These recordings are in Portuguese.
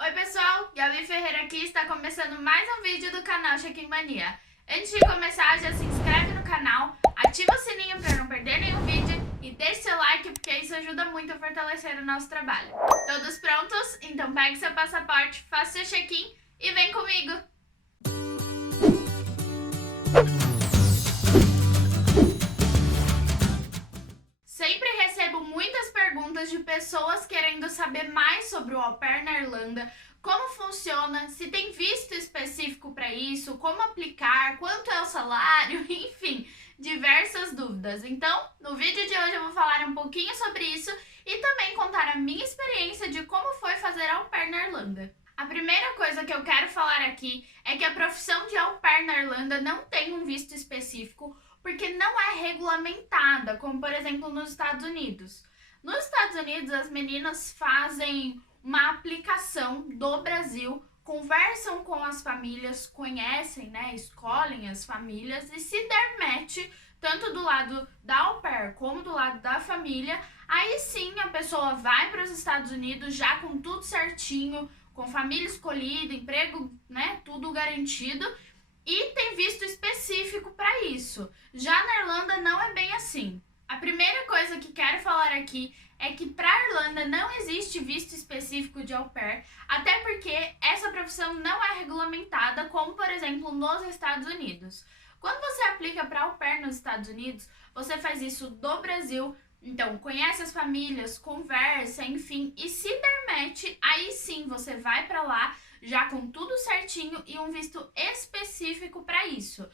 Oi pessoal, Gabi Ferreira aqui, está começando mais um vídeo do canal Check-in Mania. Antes de começar, já se inscreve no canal, ativa o sininho para não perder nenhum vídeo e deixe seu like porque isso ajuda muito a fortalecer o nosso trabalho. Todos prontos? Então pegue seu passaporte, faça seu check-in e vem comigo! Sempre recebo muitas perguntas de pessoas querendo saber mais sobre o au pair na Irlanda, como funciona, se tem visto específico para isso, como aplicar, quanto é o salário, enfim, diversas dúvidas. Então, no vídeo de hoje eu vou falar um pouquinho sobre isso e também contar a minha experiência de como foi fazer au pair na Irlanda. A primeira coisa que eu quero falar aqui é que a profissão de au pair na Irlanda não tem um visto específico, porque não é regulamentada, como por exemplo nos Estados Unidos. Nos Estados Unidos, as meninas fazem uma aplicação do Brasil, conversam com as famílias, conhecem, né, escolhem as famílias e se der match, tanto do lado da au pair como do lado da família, aí sim a pessoa vai para os Estados Unidos já com tudo certinho, com família escolhida, emprego, né, tudo garantido. E tem visto específico para isso. Já na Irlanda não é bem assim. A primeira coisa que quero falar aqui é que para a Irlanda não existe visto específico de au pair, até porque essa profissão não é regulamentada, como por exemplo nos Estados Unidos. Quando você aplica para au pair nos Estados Unidos, você faz isso do Brasil, então conhece as famílias, conversa, enfim, e se der match, aí sim você vai para lá já com tudo certinho e um visto específico para isso.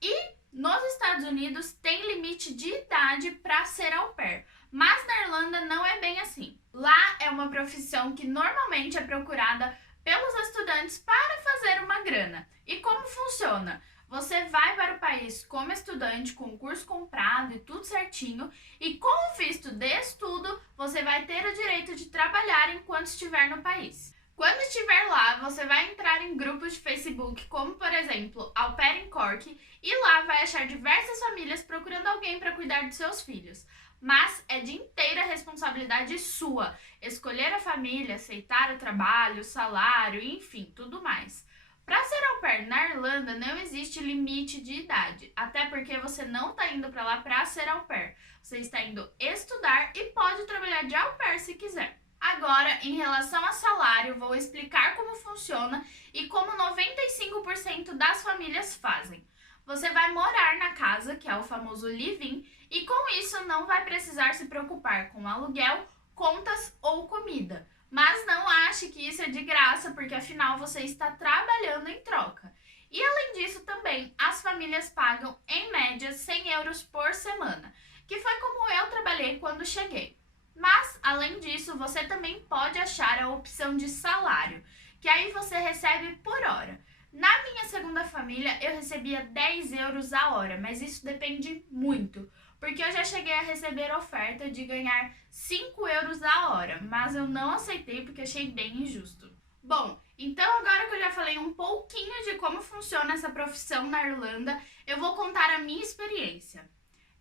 E nos Estados Unidos tem limite de idade para ser au pair, mas na Irlanda não é bem assim. Lá é uma profissão que normalmente é procurada pelos estudantes para fazer uma grana. E como funciona? Você vai para o país como estudante, com o curso comprado e tudo certinho, e com o visto de estudo, você vai ter o direito de trabalhar enquanto estiver no país. Quando estiver lá, você vai entrar em grupos de Facebook, como por exemplo, Au Pair in Cork, e lá vai achar diversas famílias procurando alguém para cuidar de seus filhos. Mas é de inteira responsabilidade sua escolher a família, aceitar o trabalho, o salário, enfim, tudo mais. Para ser au pair na Irlanda não existe limite de idade, até porque você não está indo para lá para ser au pair. Você está indo estudar e pode trabalhar de au pair se quiser. Agora, em relação a salário, vou explicar como funciona e como 95% das famílias fazem. Você vai morar na casa, que é o famoso live-in, e com isso não vai precisar se preocupar com aluguel, contas ou comida. Mas não ache que isso é de graça, porque afinal você está trabalhando em troca. E além disso também, as famílias pagam em média 100 euros por semana, que foi como eu trabalhei quando cheguei. Mas, além disso, você também pode achar a opção de salário, que aí você recebe por hora. Na minha segunda família, eu recebia 10 euros a hora, mas isso depende muito, porque eu já cheguei a receber oferta de ganhar 5 euros a hora, mas eu não aceitei porque achei bem injusto. Bom, então agora que eu já falei um pouquinho de como funciona essa profissão na Irlanda, eu vou contar a minha experiência.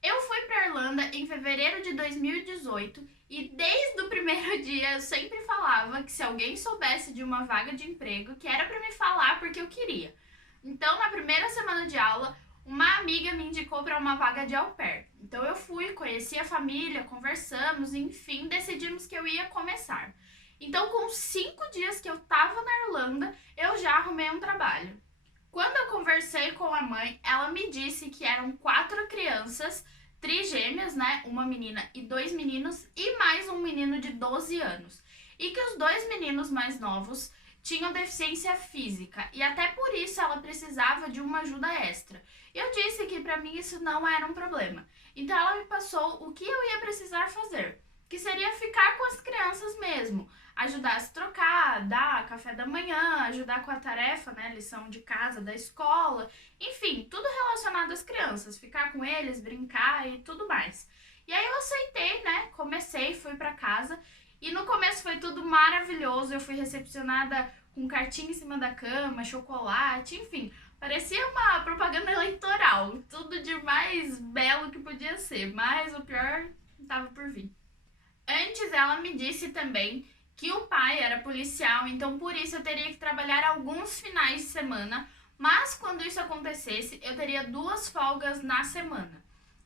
Eu fui para Irlanda em fevereiro de 2018 e desde o primeiro dia eu sempre falava que se alguém soubesse de uma vaga de emprego, que era para me falar porque eu queria. Então, na primeira semana de aula, uma amiga me indicou para uma vaga de au pair. Então eu fui, conheci a família, conversamos, enfim, decidimos que eu ia começar. Então, com 5 dias que eu estava na Irlanda, eu já arrumei um trabalho. Quando eu conversei com a mãe, ela me disse que eram 4 crianças trigêmeas, né? Uma menina e 2 meninos e mais um menino de 12 anos. E que os 2 meninos mais novos tinham deficiência física e até por isso ela precisava de uma ajuda extra. Eu disse que para mim isso não era um problema. Então ela me passou o que eu ia precisar fazer, que seria ficar com as crianças mesmo, ajudar a se trocar, dar café da manhã, ajudar com a tarefa, né, lição de casa da escola, enfim, tudo relacionado às crianças, ficar com eles, brincar e tudo mais. E aí eu aceitei, né, comecei, fui para casa e no começo foi tudo maravilhoso, eu fui recepcionada com cartinha em cima da cama, chocolate, enfim, parecia uma propaganda eleitoral, tudo de mais belo que podia ser, mas o pior estava por vir. Antes ela me disse também que o pai era policial, então por isso eu teria que trabalhar alguns finais de semana, mas quando isso acontecesse, eu teria 2 folgas na semana.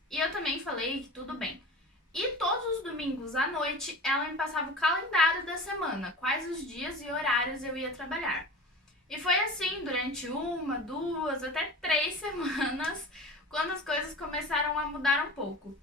E eu também falei que tudo bem. E todos os domingos à noite, ela me passava o calendário da semana, quais os dias e horários eu ia trabalhar. E foi assim durante 1, 2, até 3 semanas, quando as coisas começaram a mudar um pouco.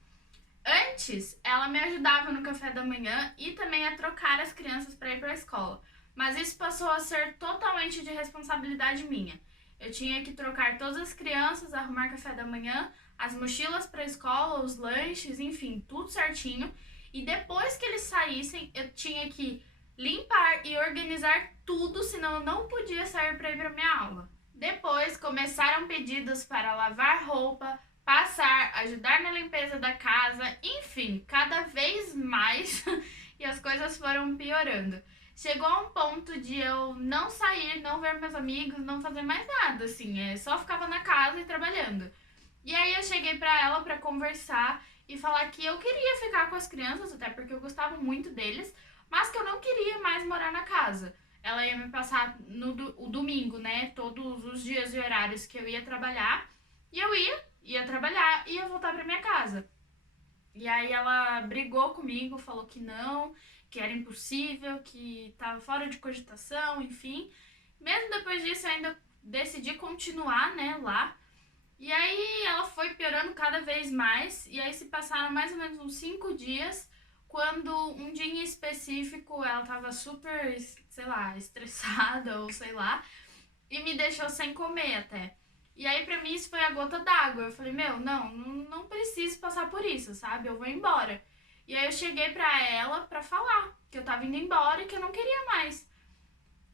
Antes, ela me ajudava no café da manhã e também a trocar as crianças para ir para a escola. Mas isso passou a ser totalmente de responsabilidade minha. Eu tinha que trocar todas as crianças, arrumar café da manhã, as mochilas para a escola, os lanches, enfim, tudo certinho. E depois que eles saíssem, eu tinha que limpar e organizar tudo, senão eu não podia sair para ir para minha aula. Depois começaram pedidos para lavar roupa, passar, ajudar na limpeza da casa, enfim, cada vez mais e as coisas foram piorando. Chegou a um ponto de eu não sair, não ver meus amigos, não fazer mais nada, assim, só ficava na casa e trabalhando. E aí eu cheguei pra ela pra conversar e falar que eu queria ficar com as crianças, até porque eu gostava muito deles, mas que eu não queria mais morar na casa. Ela ia me passar o domingo, né, todos os dias e horários que eu ia trabalhar, e eu ia trabalhar e ia voltar pra minha casa. E aí ela brigou comigo, falou que não, que era impossível, que tava fora de cogitação, enfim. Mesmo depois disso, eu ainda decidi continuar, né, lá. E aí ela foi piorando cada vez mais, e aí se passaram mais ou menos uns 5 dias, quando um dia em específico ela tava super, sei lá, estressada ou sei lá, e me deixou sem comer até. E aí pra mim isso foi a gota d'água. Eu falei, não preciso passar por isso, sabe? Eu vou embora. E aí eu cheguei pra ela pra falar que eu tava indo embora e que eu não queria mais.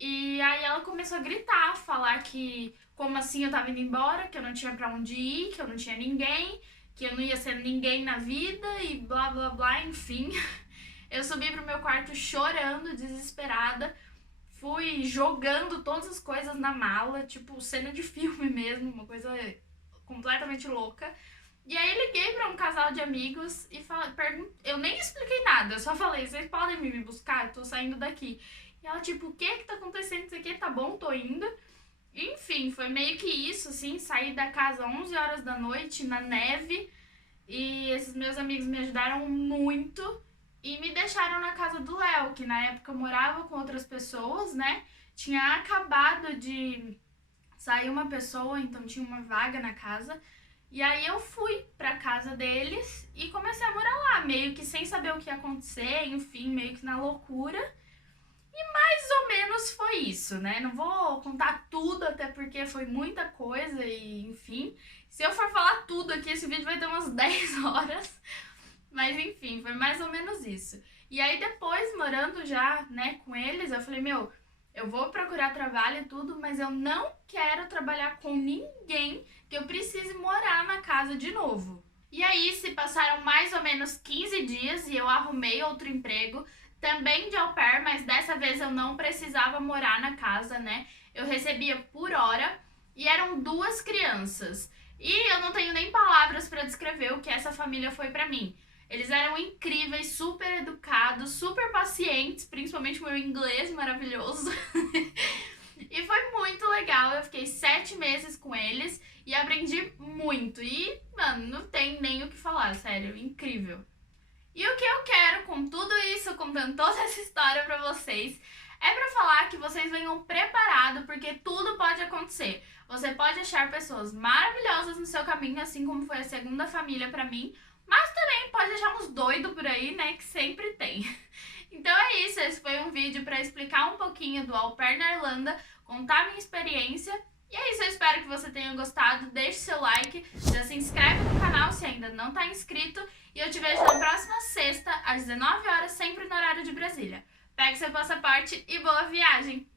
E aí ela começou a gritar, falar que como assim eu tava indo embora, que eu não tinha pra onde ir, que eu não tinha ninguém, que eu não ia ser ninguém na vida e blá blá blá, enfim. Eu subi pro meu quarto chorando, desesperada. Fui jogando todas as coisas na mala, tipo cena de filme mesmo, uma coisa completamente louca. E aí liguei pra um casal de amigos e eu nem expliquei nada, eu só falei, vocês podem me buscar? Eu tô saindo daqui. E ela tipo, o que tá acontecendo? Isso aqui tá bom, tô indo. Enfim, foi meio que isso, assim, saí da casa 11 horas da noite, na neve. E esses meus amigos me ajudaram muito e me deixaram na casa do Léo, que na época eu morava com outras pessoas, né? Tinha acabado de sair uma pessoa, então tinha uma vaga na casa. E aí eu fui pra casa deles e comecei a morar lá, meio que sem saber o que ia acontecer, enfim, meio que na loucura. E mais ou menos foi isso, né? Não vou contar tudo, até porque foi muita coisa e, enfim. Se eu for falar tudo aqui, esse vídeo vai ter umas 10 horas. Mas, enfim, foi mais ou menos isso. E aí, depois, morando já, né, com eles, eu falei, eu vou procurar trabalho e tudo, mas eu não quero trabalhar com ninguém que eu precise morar na casa de novo. E aí, se passaram mais ou menos 15 dias e eu arrumei outro emprego, também de au pair, mas dessa vez eu não precisava morar na casa, né? Eu recebia por hora e eram 2 crianças. E eu não tenho nem palavras para descrever o que essa família foi para mim. Eles eram incríveis, super educados, super pacientes, principalmente o meu inglês maravilhoso. E foi muito legal, eu fiquei 7 meses com eles e aprendi muito. E, mano, não tem nem o que falar, sério, incrível. E o que eu quero com tudo isso, contando toda essa história pra vocês, é pra falar que vocês venham preparados, porque tudo pode acontecer. Você pode achar pessoas maravilhosas no seu caminho, assim como foi a segunda família pra mim, mas também pode achar uns doidos por aí, né, que sempre tem. Então é isso, esse foi um vídeo pra explicar um pouquinho do au pair na Irlanda, contar minha experiência. E é isso, eu espero que você tenha gostado, deixe seu like, já se inscreve no canal se ainda não tá inscrito, e eu te vejo na próxima sexta, às 19 horas, sempre no horário de Brasília. Pegue seu passaporte e boa viagem!